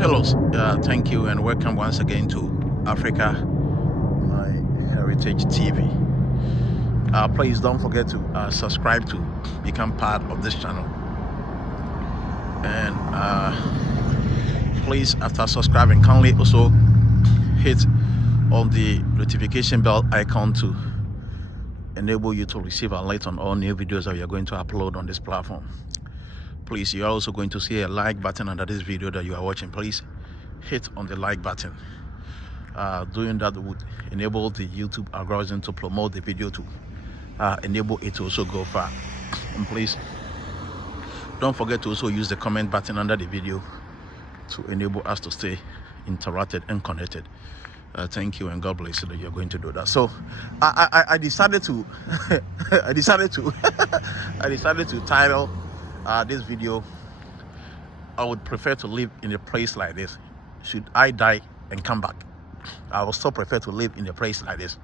Fellows, thank you and welcome once again to Africa, my Heritage TV. Please don't forget to subscribe to become part of this channel. And please, after subscribing, kindly also hit on the notification bell icon to enable you to receive alert on all new videos that we are going to upload on this platform. Please, you are also going to see a like button under this video that you are watching. Please hit on the like button. Doing that would enable the YouTube algorithm to promote the video, to enable it to also go far. And please don't forget to also use the comment button under the video to enable us to stay interacted and connected. Thank you and God bless you that you're going to do that. So I decided to I decided to title this video, I would prefer to live in a place like this. Should I die and come back, I will still prefer to live in a place like this.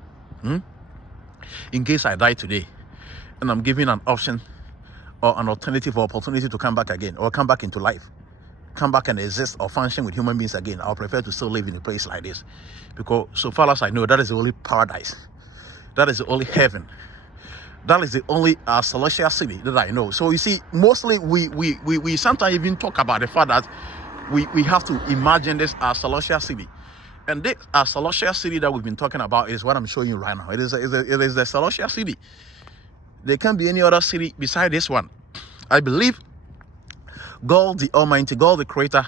In case I die today and I'm given an option or an alternative or opportunity to come back again, or come back into life, come back and exist or function with human beings again, I'll prefer to still live in a place like this, because so far as I know, that is the only paradise, that is the only heaven, that is the only celestial city that I know. So you see, mostly we sometimes even talk about the fact that we have to imagine this celestial city. And this celestial city that we've been talking about is what I'm showing you right now. It is the celestial city. There can't be any other city beside this one. I believe God the Almighty, God the Creator,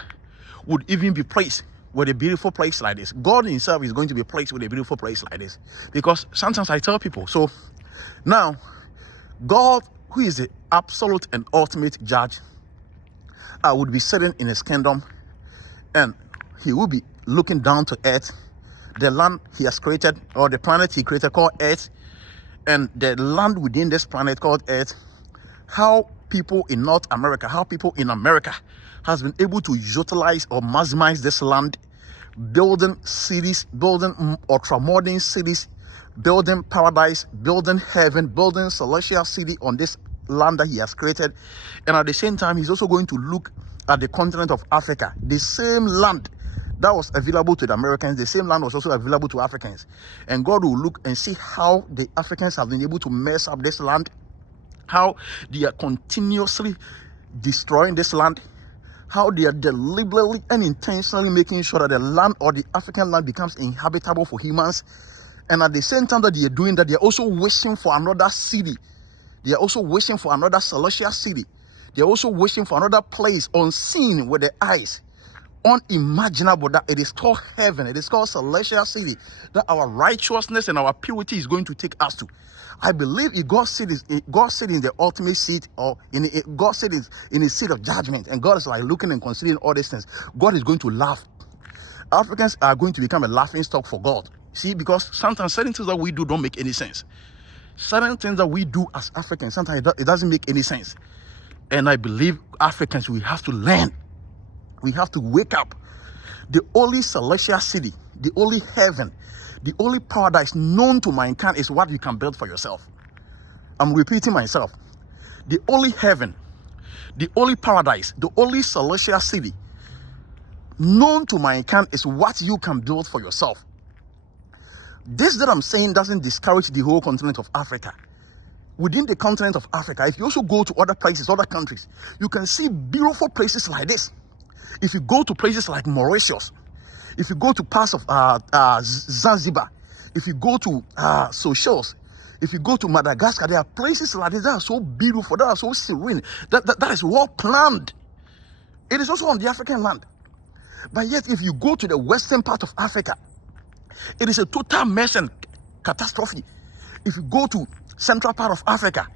would even be placed with a beautiful place like this. God himself is going to be placed with a beautiful place like this. Because sometimes I tell people, so now, God, who is the absolute and ultimate judge, would be sitting in his kingdom, and he will be looking down to earth, the land he has created, or the planet he created called earth, and the land within this planet called earth, how people in North America, how people in America has been able to utilize or maximize this land, building cities, building ultra-modern cities, building paradise, building heaven, building celestial city on this land that he has created. And at the same time, he's also going to look at the continent of Africa, the same land that was available to the Americans, the same land was also available to Africans. And God will look and see how the Africans have been able to mess up this land, how they are continuously destroying this land, how they are deliberately and intentionally making sure that the land, or the African land, becomes inhabitable for humans. And at the same time that they are doing that, they are also wishing for another city. They are also wishing for another celestial city. They are also wishing for another place unseen with their eyes, unimaginable, that it is called heaven, it is called celestial city, that our righteousness and our purity is going to take us to. I believe if God sit in the ultimate seat, or God sit in his seat of judgment, and God is like looking and considering all these things, God is going to laugh. Africans are going to become a laughing stock for God. See, because sometimes certain things that we do don't make any sense. Certain things that we do as Africans, sometimes it doesn't make any sense. And I believe Africans, we have to learn. We have to wake up. The only celestial city, the only heaven, the only paradise known to mankind is what you can build for yourself. I'm repeating myself. The only heaven, the only paradise, the only celestial city known to mankind is what you can build for yourself. This that I'm saying doesn't discourage the whole continent of Africa. Within the continent of Africa, if you also go to other places, other countries, you can see beautiful places like this. If you go to places like Mauritius, if you go to parts of Zanzibar, if you go to Seychelles, if you go to Madagascar, there are places like this that are so beautiful, that are so serene, that is well planned. It is also on the African land. But yet, if you go to the western part of Africa, it is a total mess and catastrophe. If you go to central part of Africa,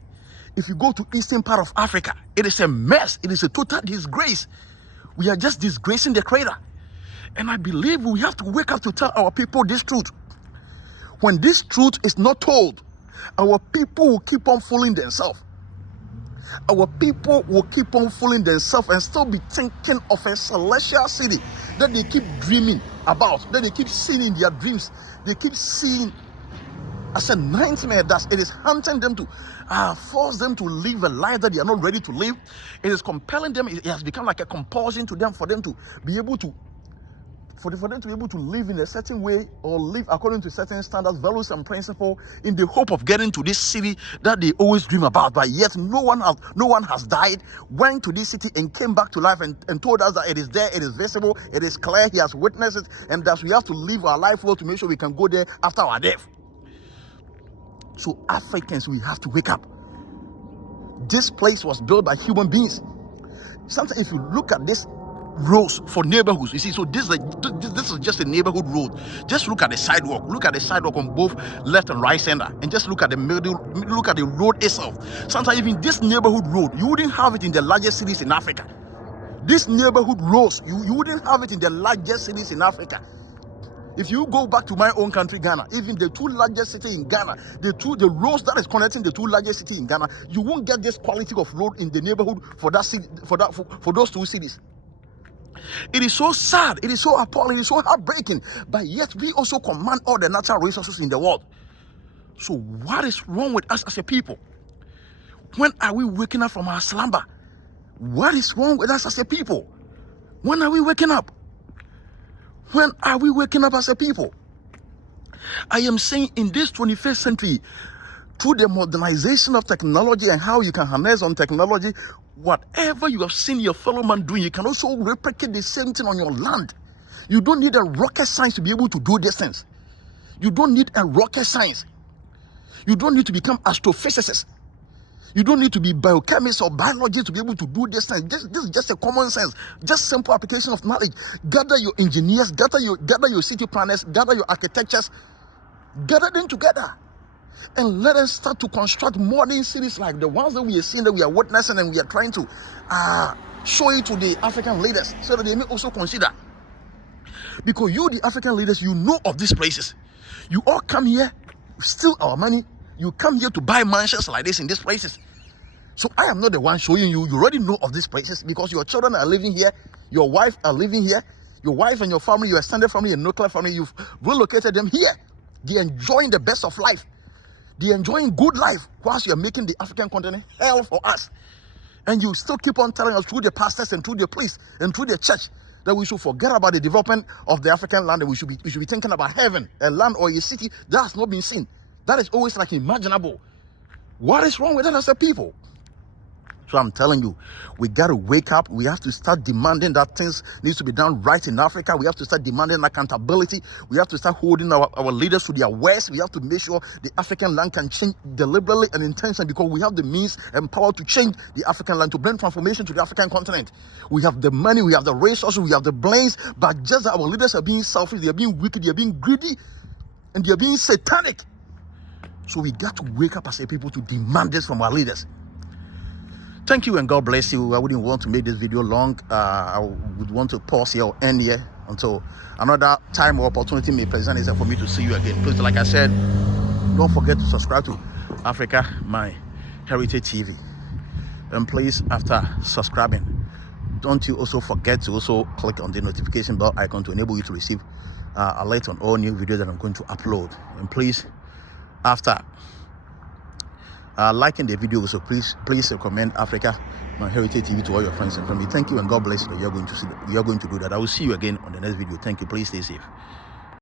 if you go to eastern part of Africa, it is a mess. It is a total disgrace. We are just disgracing the Creator. And I believe we have to wake up to tell our people this truth. When this truth is not told, our people will keep on fooling themselves. Our people will keep on fooling themselves and still be thinking of a celestial city that they keep dreaming about, that they keep seeing in their dreams. They keep seeing as a nightmare, that it is hunting them to force them to live a life that they are not ready to live. It is compelling them. It has become like a compulsion to them, for them to be able to for them to be able to live in a certain way or live according to certain standards, values, and principles in the hope of getting to this city that they always dream about. But yet no one has died, went to this city and came back to life and told us that it is there, it is visible, it is clear, he has witnessed it, and that we have to live our life well to make sure we can go there after our death. So Africans, we have to wake up. This place was built by human beings. Sometimes if you look at this roads for neighborhoods, you see, so this is just a neighborhood road. Just look at the sidewalk. Look at the sidewalk on both left and right center, and just look at the middle. Look at the road itself. Sometimes even this neighborhood road, you wouldn't have it in the largest cities in Africa. This neighborhood roads, you wouldn't have it in the largest cities in Africa. If you go back to my own country, Ghana, even the two largest cities in Ghana, the roads that is connecting the two largest cities in Ghana, you won't get this quality of road in the neighborhood for those two cities. It is so sad, it is so appalling, it is so heartbreaking, but yet we also command all the natural resources in the world. So what is wrong with us as a people? When are we waking up from our slumber? What is wrong with us as a people? When are we waking up? When are we waking up as a people? I am saying in this 21st century, through the modernization of technology and how you can harness on technology, whatever you have seen your fellow man doing, you can also replicate the same thing on your land. You don't need a rocket science to be able to do these things. You don't need a rocket science. You don't need to become astrophysicists. You don't need to be biochemists or biologists to be able to do this thing. This is just a common sense, just simple application of knowledge. Gather your engineers, gather your city planners, gather your architects, gather them together, and let us start to construct modern cities like the ones that we are seeing, that we are witnessing, and we are trying to show it to the African leaders so that they may also consider. Because you, the African leaders, you know of these places. You all come here, steal our money. You come here to buy mansions like this in these places. So I am not the one showing you. You already know of these places because your children are living here. Your wife are living here. Your wife and your family, your extended family, your nuclear family, you've relocated them here. They're enjoying the best of life. They're enjoying good life whilst you're making the African continent hell for us. And you still keep on telling us through the pastors and through the priests and through the church that we should forget about the development of the African land, and we should be thinking about heaven, a land or a city that has not been seen. That is always like imaginable. What is wrong with us as a people? So I'm telling you, we got to wake up. We have to start demanding that things needs to be done right in Africa. We have to start demanding accountability. We have to start holding our leaders to their words. We have to make sure the African land can change deliberately and intentionally, because we have the means and power to change the African land, to bring transformation to the African continent. We have the money, we have the resources, we have the brains, but just that our leaders are being selfish, they are being wicked, they are being greedy, and they are being satanic. So we got to wake up as a people to demand this from our leaders. Thank you and God bless you. I wouldn't want to make this video long. I would want to pause here or end here until another time or opportunity may present itself for me to see you again. Please, like I said, don't forget to subscribe to Africa My Heritage TV. And please, after subscribing, don't you also forget to also click on the notification bell icon to enable you to receive alert on all new videos that I'm going to upload. And please, after liking the video, so please recommend Africa My Heritage TV to all your friends and family. Thank you and God bless you that you're going to do that. I will see you again on the next video. Thank you. Please stay safe.